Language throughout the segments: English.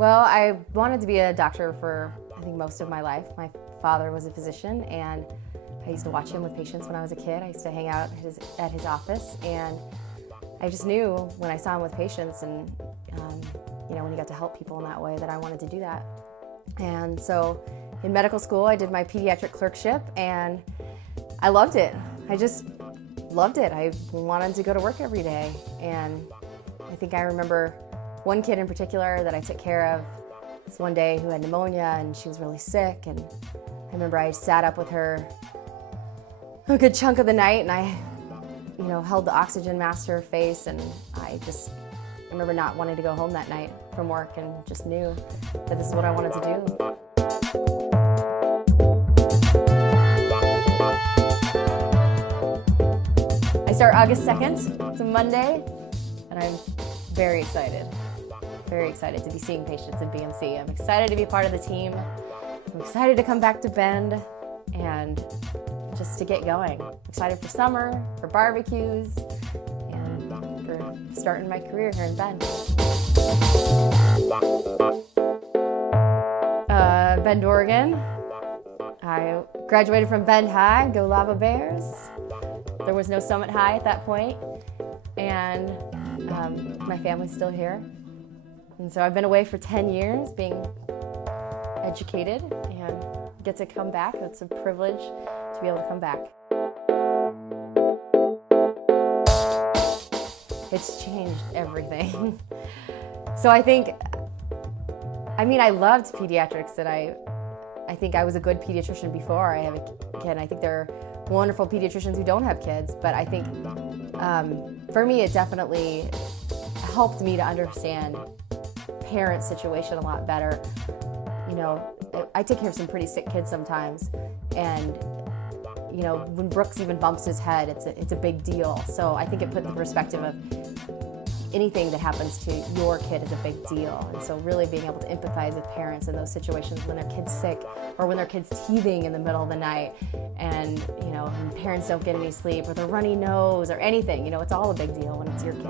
Well, I wanted to be a doctor for, I think, most of my life. My father was a physician, and I used to watch him with patients when I was a kid. I used to hang out at his office, and I just knew when I saw him with patients and, when he got to help people in that way, that I wanted to do that. And so in medical school, I did my pediatric clerkship, and I loved it. I just loved it. I wanted to go to work every day, and I think I remember one kid in particular that I took care of this one day who had pneumonia, and she was really sick, and I remember I sat up with her a good chunk of the night, and I held the oxygen mask to her face, and I remember not wanting to go home that night from work and just knew that this is what I wanted to do. I start August 2nd, it's a Monday, and I'm very excited to be seeing patients at BMC. I'm excited to be part of the team. I'm excited to come back to Bend and just to get going. I'm excited for summer, for barbecues, and for starting my career here in Bend. Bend, Oregon. I graduated from Bend High, go Lava Bears. There was no Summit High at that point, and my family's still here. And so I've been away for 10 years being educated and get to come back. It's a privilege to be able to come back. It's changed everything. So I loved pediatrics, and I think I was a good pediatrician before I have a kid. I think there are wonderful pediatricians who don't have kids, but I think for me it definitely helped me to understand parent situation a lot better. I take care of some pretty sick kids sometimes, and when Brooks even bumps his head, it's a big deal. So I think it put the perspective of anything that happens to your kid is a big deal. And so really being able to empathize with parents in those situations when their kid's sick or when their kid's teething in the middle of the night, and when parents don't get any sleep or the runny nose or anything, it's all a big deal when it's your kid.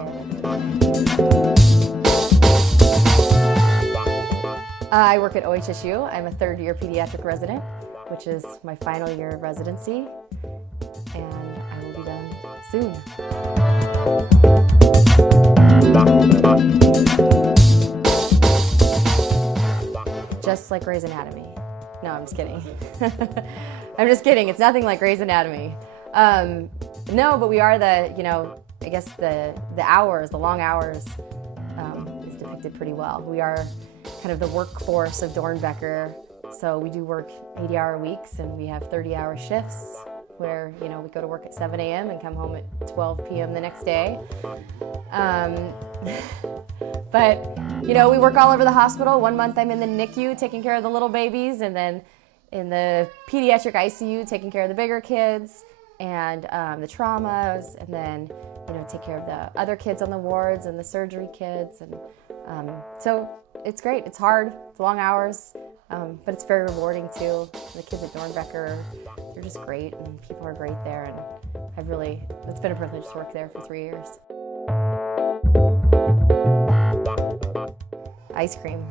I work at OHSU. I'm a third-year pediatric resident, which is my final year of residency, and I will be done soon. Just like Grey's Anatomy. No, I'm just kidding. I'm just kidding. It's nothing like Grey's Anatomy. No, but we are I guess the hours, the long hours, is depicted pretty well. We are kind of the workforce of Doernbecher. So we do work 80-hour weeks, and we have 30-hour shifts where, we go to work at 7 a.m. and come home at 12 p.m. the next day. But, we work all over the hospital. 1 month I'm in the NICU taking care of the little babies, and then in the pediatric ICU taking care of the bigger kids and the traumas, and then, take care of the other kids on the wards and the surgery kids. And so it's great. It's hard. It's long hours. But it's very rewarding too. The kids at Doernbecher, they're just great, and people are great there, and it's been a privilege to work there for 3 years. Ice cream.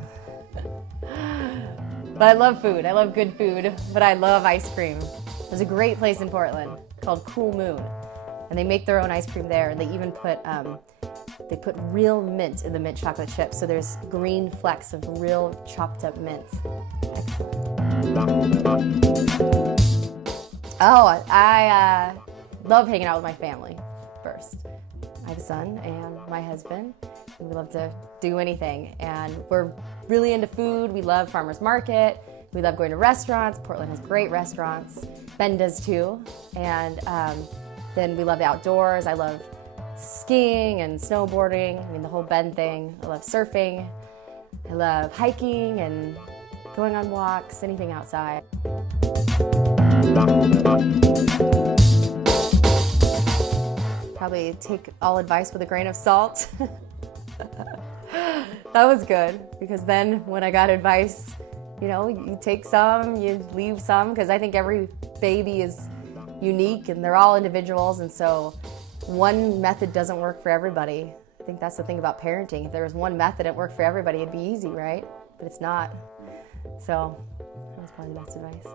But I love food. I love good food, but I love ice cream. There's a great place in Portland called Cool Moon, and they make their own ice cream there, and they even put real mint in the mint chocolate chips, so there's green flecks of real chopped up mint. Excellent. Oh, I love hanging out with my family first. I have a son and my husband, and we love to do anything, and we're really into food. We love farmers market. We love going to restaurants. Portland has great restaurants. Bend does too. And then we love the outdoors. I love skiing and snowboarding, the whole Bend thing. I love surfing. I love hiking and going on walks, anything outside. Probably take all advice with a grain of salt. That was good, because then when I got advice, you take some, you leave some, because I think every baby is unique and they're all individuals, and so one method doesn't work for everybody. I think that's the thing about parenting. If there was one method that worked for everybody, it'd be easy, right? but it's not. So that was probably the best advice.